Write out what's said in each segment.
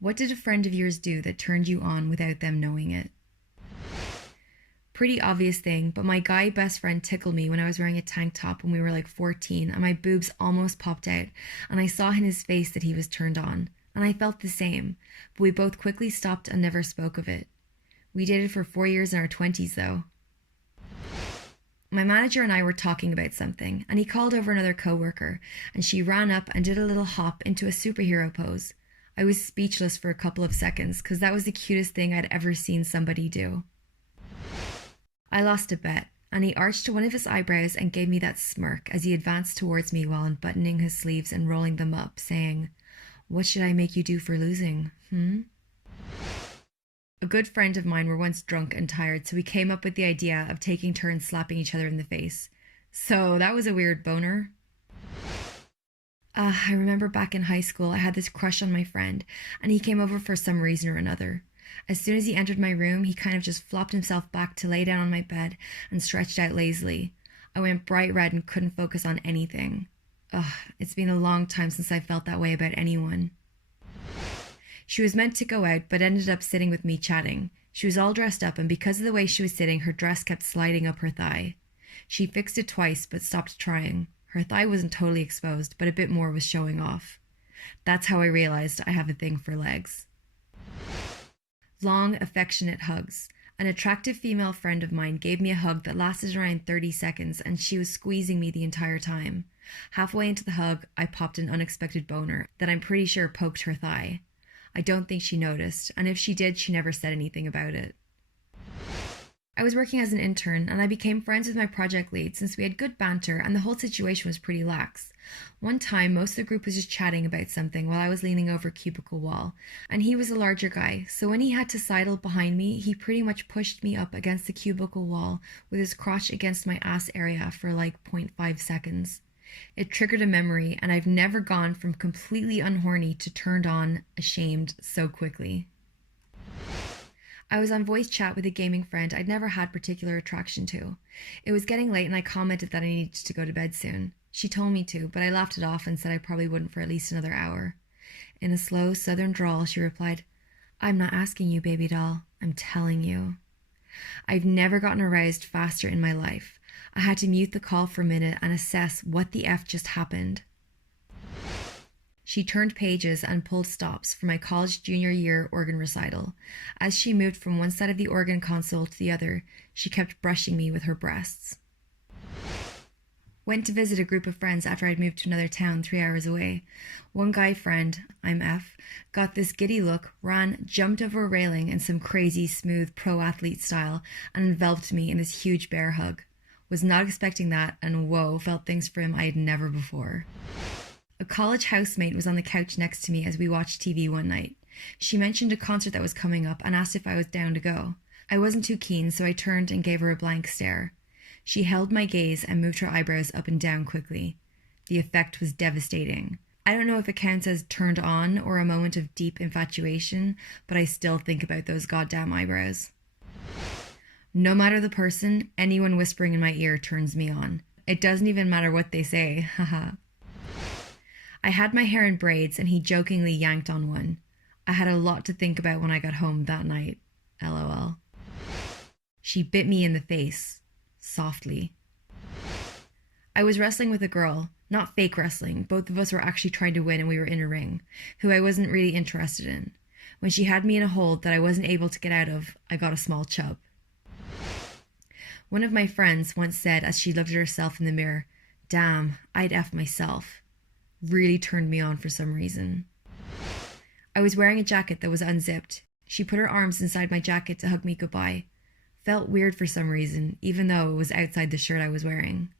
What did a friend of yours do that turned you on without them knowing it? Pretty obvious thing, but my guy best friend tickled me when I was wearing a tank top when we were like 14 and my boobs almost popped out, and I saw in his face that he was turned on, and I felt the same, but we both quickly stopped and never spoke of it. We dated for 4 years in our 20s though. My manager and I were talking about something, and he called over another coworker, and she ran up and did a little hop into a superhero pose. I was speechless for a couple of seconds because that was the cutest thing I'd ever seen somebody do. I lost a bet, and he arched one of his eyebrows and gave me that smirk as he advanced towards me while unbuttoning his sleeves and rolling them up, saying, "What should I make you do for losing, A good friend of mine were once drunk and tired, so we came up with the idea of taking turns slapping each other in the face. So that was a weird boner. I remember back in high school, I had this crush on my friend, and he came over for some reason or another. As soon as he entered my room, he kind of just flopped himself back to lay down on my bed and stretched out lazily. I went bright red and couldn't focus on anything. It's been a long time since I felt that way about anyone. She was meant to go out, but ended up sitting with me chatting. She was all dressed up, and because of the way she was sitting, her dress kept sliding up her thigh. She fixed it twice, but stopped trying. Her thigh wasn't totally exposed, but a bit more was showing off. That's how I realized I have a thing for legs. Long, affectionate hugs. An attractive female friend of mine gave me a hug that lasted around 30 seconds, and she was squeezing me the entire time. Halfway into the hug, I popped an unexpected boner that I'm pretty sure poked her thigh. I don't think she noticed, and if she did, she never said anything about it. I was working as an intern, and I became friends with my project lead since we had good banter and the whole situation was pretty lax. One time, most of the group was just chatting about something while I was leaning over a cubicle wall, and he was a larger guy, so when he had to sidle behind me, he pretty much pushed me up against the cubicle wall with his crotch against my ass area for like 0.5 seconds. It triggered a memory, and I've never gone from completely unhorny to turned on, ashamed so quickly. I was on voice chat with a gaming friend I'd never had particular attraction to. It was getting late and I commented that I needed to go to bed soon. She told me to, but I laughed it off and said I probably wouldn't for at least another hour. In a slow southern drawl, she replied, "I'm not asking you, baby doll. I'm telling you." I've never gotten aroused faster in my life. I had to mute the call for a minute and assess what the F just happened. She turned pages and pulled stops for my college junior year organ recital. As she moved from one side of the organ console to the other, she kept brushing me with her breasts. Went to visit a group of friends after I'd moved to another town 3 hours away. One guy friend, I'm F, got this giddy look, ran, jumped over a railing in some crazy, smooth pro athlete style, and enveloped me in this huge bear hug. Was not expecting that, and whoa, felt things for him I had never before. A college housemate was on the couch next to me as we watched TV one night. She mentioned a concert that was coming up and asked if I was down to go. I wasn't too keen, so I turned and gave her a blank stare. She held my gaze and moved her eyebrows up and down quickly. The effect was devastating. I don't know if it counts as turned on or a moment of deep infatuation, but I still think about those goddamn eyebrows. No matter the person, anyone whispering in my ear turns me on. It doesn't even matter what they say, haha. I had my hair in braids and he jokingly yanked on one. I had a lot to think about when I got home that night. LOL. She bit me in the face. Softly. I was wrestling with a girl. Not fake wrestling. Both of us were actually trying to win and we were in a ring. Who I wasn't really interested in. When she had me in a hold that I wasn't able to get out of, I got a small chub. One of my friends once said as she looked at herself in the mirror, "Damn, I'd F myself." Really turned me on for some reason. I was wearing a jacket that was unzipped. She put her arms inside my jacket to hug me goodbye. Felt weird for some reason, even though it was outside the shirt I was wearing.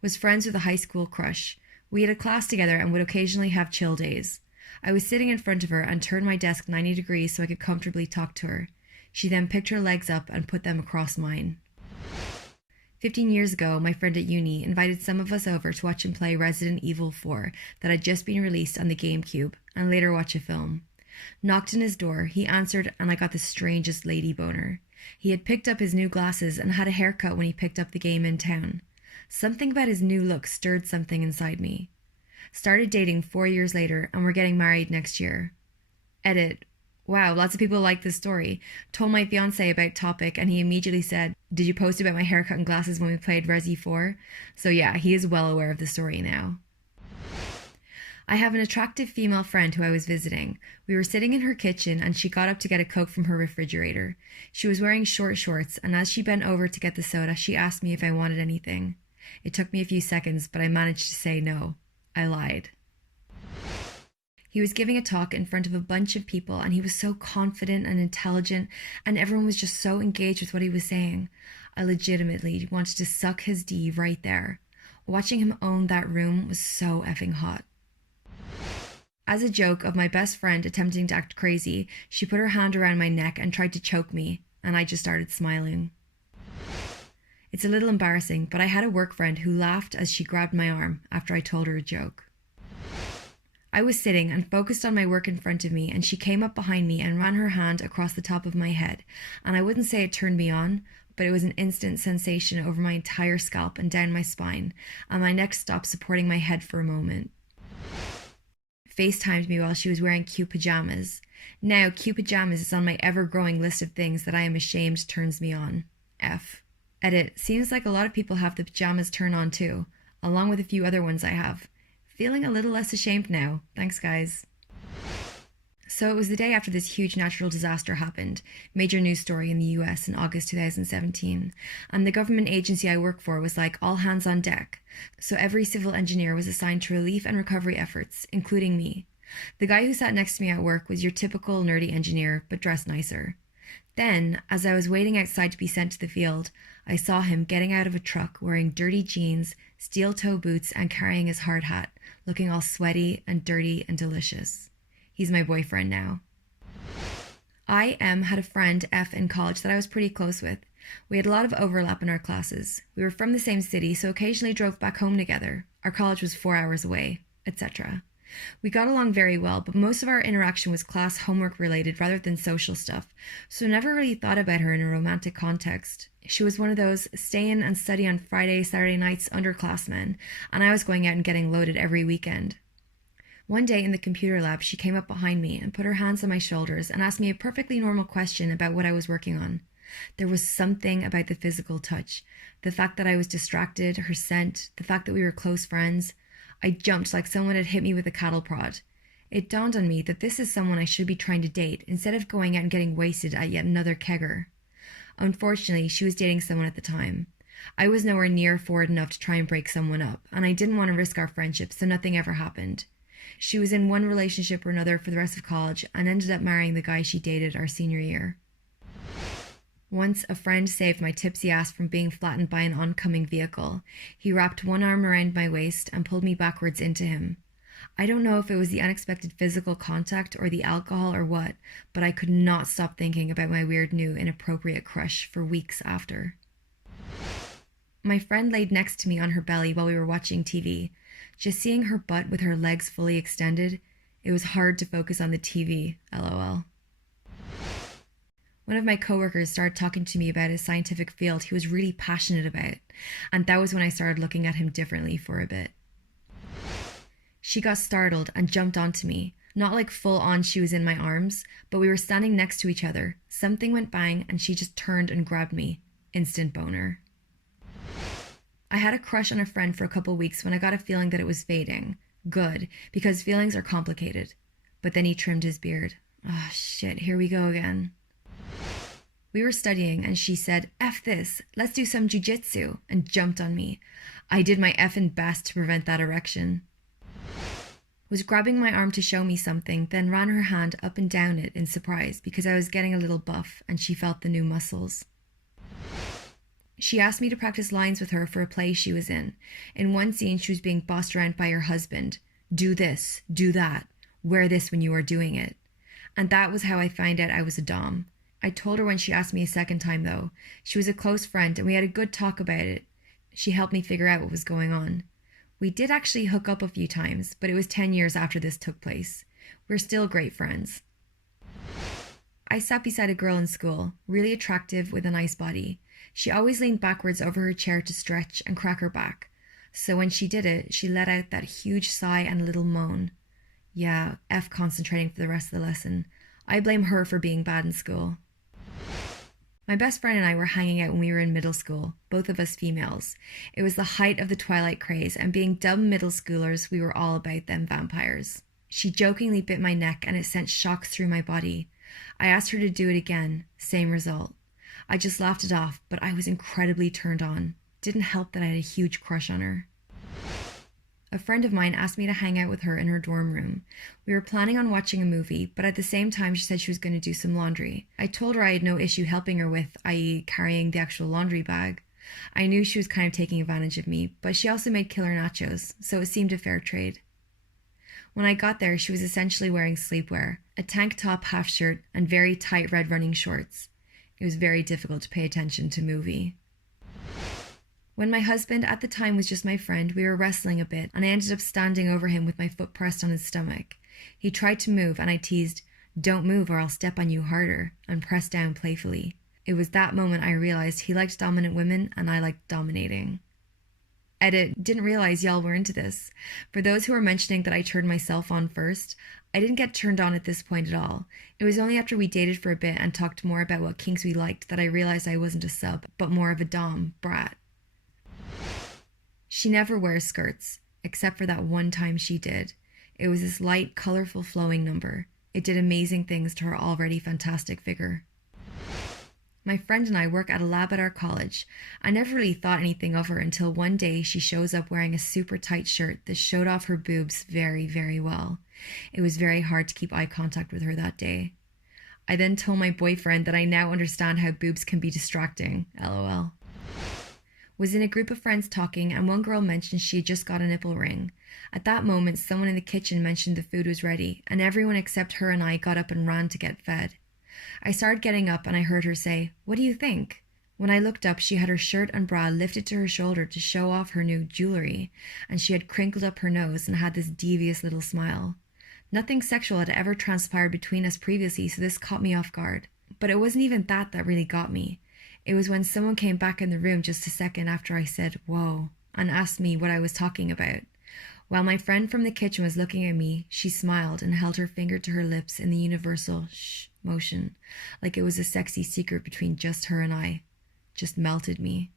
Was friends with a high school crush. We had a class together and would occasionally have chill days. I was sitting in front of her and turned my desk 90 degrees so I could comfortably talk to her. She then picked her legs up and put them across mine. 15 years ago, my friend at uni invited some of us over to watch him play Resident Evil 4 that had just been released on the GameCube, and later watch a film. Knocked on his door, he answered, and I got the strangest lady boner. He had picked up his new glasses and had a haircut when he picked up the game in town. Something about his new look stirred something inside me. Started dating 4 years later, and we're getting married next year. Edit. Wow, lots of people like this story. Told my fiance about topic and he immediately said, "Did you post about my haircut and glasses when we played Resi 4?" So yeah, he is well aware of the story now. I have an attractive female friend who I was visiting. We were sitting in her kitchen and she got up to get a Coke from her refrigerator. She was wearing short shorts, and as she bent over to get the soda, she asked me if I wanted anything. It took me a few seconds, but I managed to say no. I lied. He was giving a talk in front of a bunch of people and he was so confident and intelligent and everyone was just so engaged with what he was saying. I legitimately wanted to suck his D right there. Watching him own that room was so effing hot. As a joke of my best friend attempting to act crazy, she put her hand around my neck and tried to choke me, and I just started smiling. It's a little embarrassing, but I had a work friend who laughed as she grabbed my arm after I told her a joke. I was sitting and focused on my work in front of me, and she came up behind me and ran her hand across the top of my head, and I wouldn't say it turned me on, but it was an instant sensation over my entire scalp and down my spine, and my neck stopped supporting my head for a moment. FaceTimed me while she was wearing cute pajamas. Now, cute pajamas is on my ever-growing list of things that I am ashamed turns me on. F. Edit. Seems like a lot of people have the pajamas turn on too, along with a few other ones I have. Feeling a little less ashamed now. Thanks, guys. So it was the day after this huge natural disaster happened, major news story in the US in August 2017, and the government agency I work for was like all hands on deck, so every civil engineer was assigned to relief and recovery efforts, including me. The guy who sat next to me at work was your typical nerdy engineer, but dressed nicer. Then, as I was waiting outside to be sent to the field, I saw him getting out of a truck wearing dirty jeans, steel-toe boots, and carrying his hard hat, looking all sweaty and dirty and delicious. He's my boyfriend now. I had a friend, F, in college that I was pretty close with. We had a lot of overlap in our classes. We were from the same city, so occasionally drove back home together. Our college was 4 hours away, etc. We got along very well, but most of our interaction was class homework related rather than social stuff, so I never really thought about her in a romantic context. She was one of those stay in and study on Friday, Saturday nights underclassmen, and I was going out and getting loaded every weekend. One day in the computer lab, she came up behind me and put her hands on my shoulders and asked me a perfectly normal question about what I was working on. There was something about the physical touch, the fact that I was distracted, her scent, the fact that we were close friends. I jumped like someone had hit me with a cattle prod. It dawned on me that this is someone I should be trying to date instead of going out and getting wasted at yet another kegger. Unfortunately, she was dating someone at the time. I was nowhere near forward enough to try and break someone up, and I didn't want to risk our friendship, so nothing ever happened. She was in one relationship or another for the rest of college and ended up marrying the guy she dated our senior year. Once, a friend saved my tipsy ass from being flattened by an oncoming vehicle. He wrapped one arm around my waist and pulled me backwards into him. I don't know if it was the unexpected physical contact or the alcohol or what, but I could not stop thinking about my weird new inappropriate crush for weeks after. My friend laid next to me on her belly while we were watching TV. Just seeing her butt with her legs fully extended, it was hard to focus on the TV, lol. One of my coworkers started talking to me about a scientific field he was really passionate about, and that was when I started looking at him differently for a bit. She got startled and jumped onto me, not like full on she was in my arms, but we were standing next to each other. Something went bang and she just turned and grabbed me. Instant boner. I had a crush on a friend for a couple weeks when I got a feeling that it was fading. Good, because feelings are complicated. But then he trimmed his beard. Ah, shit, here we go again. We were studying and she said, "F this, let's do some jujitsu," and jumped on me. I did my effing best to prevent that erection. Was grabbing my arm to show me something, then ran her hand up and down it in surprise because I was getting a little buff and she felt the new muscles. She asked me to practice lines with her for a play she was in. In one scene, she was being bossed around by her husband. Do this, do that, wear this when you are doing it. And that was how I found out I was a dom. I told her when she asked me a second time, though. She was a close friend, and we had a good talk about it. She helped me figure out what was going on. We did actually hook up a few times, but it was 10 years after this took place. We're still great friends. I sat beside a girl in school, really attractive with a nice body. She always leaned backwards over her chair to stretch and crack her back. So when she did it, she let out that huge sigh and a little moan. Yeah, F concentrating for the rest of the lesson. I blame her for being bad in school. My best friend and I were hanging out when we were in middle school, both of us females. It was the height of the Twilight craze, and being dumb middle schoolers, we were all about them vampires. She jokingly bit my neck and it sent shocks through my body. I asked her to do it again, same result. I just laughed it off, but I was incredibly turned on. Didn't help that I had a huge crush on her. A friend of mine asked me to hang out with her in her dorm room. We were planning on watching a movie, but at the same time she said she was going to do some laundry. I told her I had no issue helping her with, i.e. carrying the actual laundry bag. I knew she was kind of taking advantage of me, but she also made killer nachos, so it seemed a fair trade. When I got there, she was essentially wearing sleepwear, a tank top half shirt, and very tight red running shorts. It was very difficult to pay attention to movie. When my husband at the time was just my friend, we were wrestling a bit, and I ended up standing over him with my foot pressed on his stomach. He tried to move, and I teased, "Don't move or I'll step on you harder," and pressed down playfully. It was that moment I realized he liked dominant women, and I liked dominating. Edit, didn't realize y'all were into this. For those who are mentioning that I turned myself on first, I didn't get turned on at this point at all. It was only after we dated for a bit and talked more about what kinks we liked that I realized I wasn't a sub, but more of a dom, brat. She never wears skirts, except for that one time she did. It was this light, colorful, flowing number. It did amazing things to her already fantastic figure. My friend and I work at a lab at our college. I never really thought anything of her until one day she shows up wearing a super tight shirt that showed off her boobs very, very well. It was very hard to keep eye contact with her that day. I then told my boyfriend that I now understand how boobs can be distracting, lol. Was in a group of friends talking, and one girl mentioned she had just got a nipple ring. At that moment, someone in the kitchen mentioned the food was ready, and everyone except her and I got up and ran to get fed. I started getting up and I heard her say, "What do you think?" When I looked up, she had her shirt and bra lifted to her shoulder to show off her new jewelry, and she had crinkled up her nose and had this devious little smile. Nothing sexual had ever transpired between us previously, so this caught me off guard. But it wasn't even that really got me. It was when someone came back in the room just a second after I said, "Whoa," and asked me what I was talking about. While my friend from the kitchen was looking at me, she smiled and held her finger to her lips in the universal shh motion, like it was a sexy secret between just her and I. Just melted me.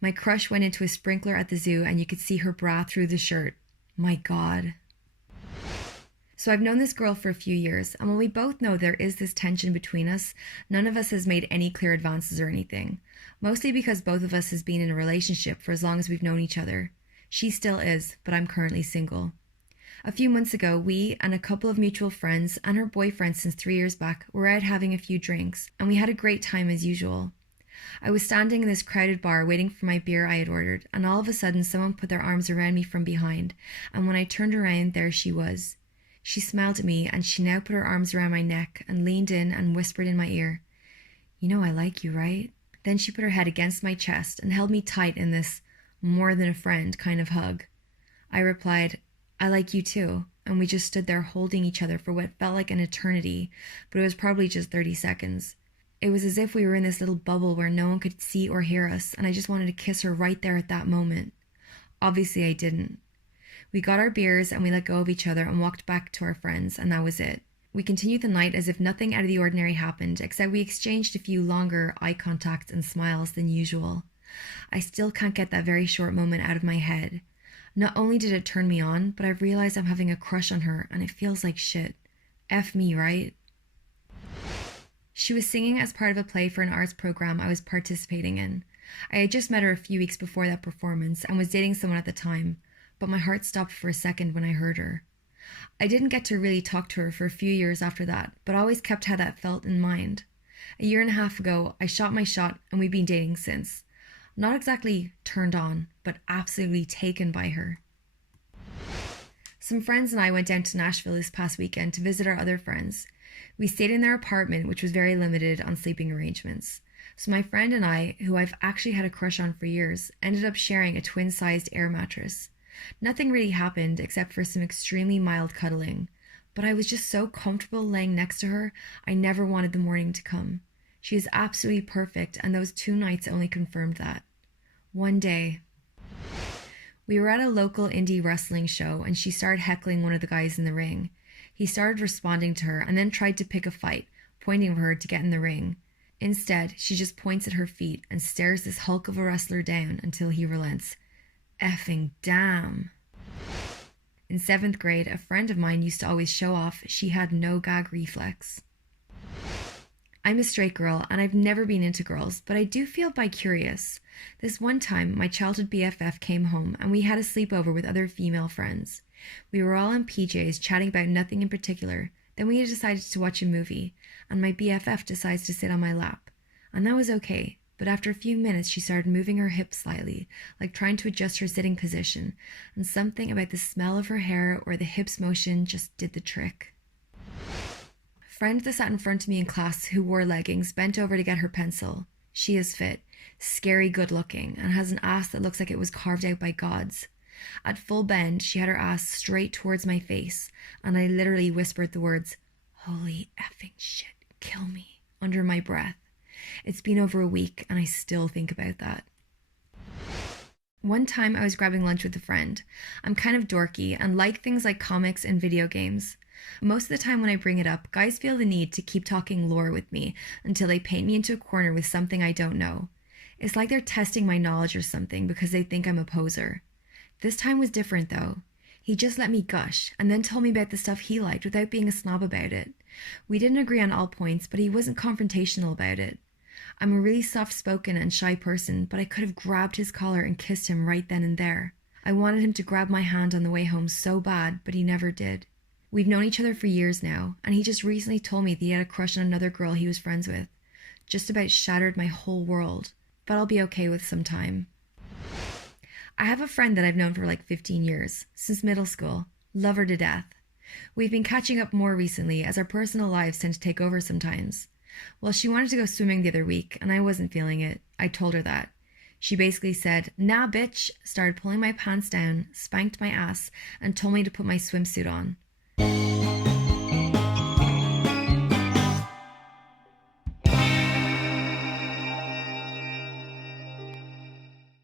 My crush went into a sprinkler at the zoo and you could see her bra through the shirt. My God. So I've known this girl for a few years, and while we both know there is this tension between us, none of us has made any clear advances or anything. Mostly because both of us has been in a relationship for as long as we've known each other. She still is, but I'm currently single. A few months ago, we and a couple of mutual friends and her boyfriend since 3 years back were out having a few drinks, and we had a great time as usual. I was standing in this crowded bar waiting for my beer I had ordered, and all of a sudden someone put their arms around me from behind, and when I turned around, there she was. She smiled at me, and she now put her arms around my neck and leaned in and whispered in my ear, "You know I like you, right?" Then she put her head against my chest and held me tight in this more than a friend kind of hug. I replied, "I like you too," and we just stood there holding each other for what felt like an eternity, but it was probably just 30 seconds. It was as if we were in this little bubble where no one could see or hear us, and I just wanted to kiss her right there at that moment. Obviously I didn't. We got our beers and we let go of each other and walked back to our friends, and that was it. We continued the night as if nothing out of the ordinary happened, except we exchanged a few longer eye contacts and smiles than usual. I still can't get that very short moment out of my head. Not only did it turn me on, but I've realized I'm having a crush on her, and it feels like shit. F me, right? She was singing as part of a play for an arts program I was participating in. I had just met her a few weeks before that performance and was dating someone at the time, but my heart stopped for a second when I heard her. I didn't get to really talk to her for a few years after that, but always kept how that felt in mind. A year and a half ago, I shot my shot, and we've been dating since. Not exactly turned on, but absolutely taken by her. Some friends and I went down to Nashville this past weekend to visit our other friends. We stayed in their apartment, which was very limited on sleeping arrangements. So my friend and I, who I've actually had a crush on for years, ended up sharing a twin-sized air mattress. Nothing really happened except for some extremely mild cuddling, but I was just so comfortable laying next to her, I never wanted the morning to come. She is absolutely perfect, and those 2 nights only confirmed that. One day, we were at a local indie wrestling show, and she started heckling one of the guys in the ring. He started responding to her and then tried to pick a fight, pointing for her to get in the ring. Instead, she just points at her feet and stares this hulk of a wrestler down until he relents. Effing damn. In 7th grade, a friend of mine used to always show off she had no gag reflex. I'm a straight girl and I've never been into girls, but I do feel bi-curious. This one time, my childhood BFF came home and we had a sleepover with other female friends. We were all in PJs chatting about nothing in particular. Then we decided to watch a movie, and my BFF decides to sit on my lap. And that was okay, but after a few minutes she started moving her hips slightly, like trying to adjust her sitting position, and something about the smell of her hair or the hips motion just did the trick. Friend that sat in front of me in class who wore leggings bent over to get her pencil. She is fit, scary good looking, and has an ass that looks like it was carved out by gods. At full bend, she had her ass straight towards my face, and I literally whispered the words, "Holy effing shit, kill me," under my breath. It's been over a week, and I still think about that. One time I was grabbing lunch with a friend. I'm kind of dorky and like things like comics and video games. Most of the time when I bring it up, guys feel the need to keep talking lore with me until they paint me into a corner with something I don't know. It's like they're testing my knowledge or something because they think I'm a poser. This time was different though. He just let me gush and then told me about the stuff he liked without being a snob about it. We didn't agree on all points, but he wasn't confrontational about it. I'm a really soft-spoken and shy person, but I could have grabbed his collar and kissed him right then and there. I wanted him to grab my hand on the way home so bad, but he never did. We've known each other for years now, and he just recently told me that he had a crush on another girl he was friends with. Just about shattered my whole world, but I'll be okay with some time. I have a friend that I've known for like 15 years, since middle school. Love her to death. We've been catching up more recently as our personal lives tend to take over sometimes. Well, she wanted to go swimming the other week, and I wasn't feeling it. I told her that. She basically said, "Nah, bitch," started pulling my pants down, spanked my ass, and told me to put my swimsuit on.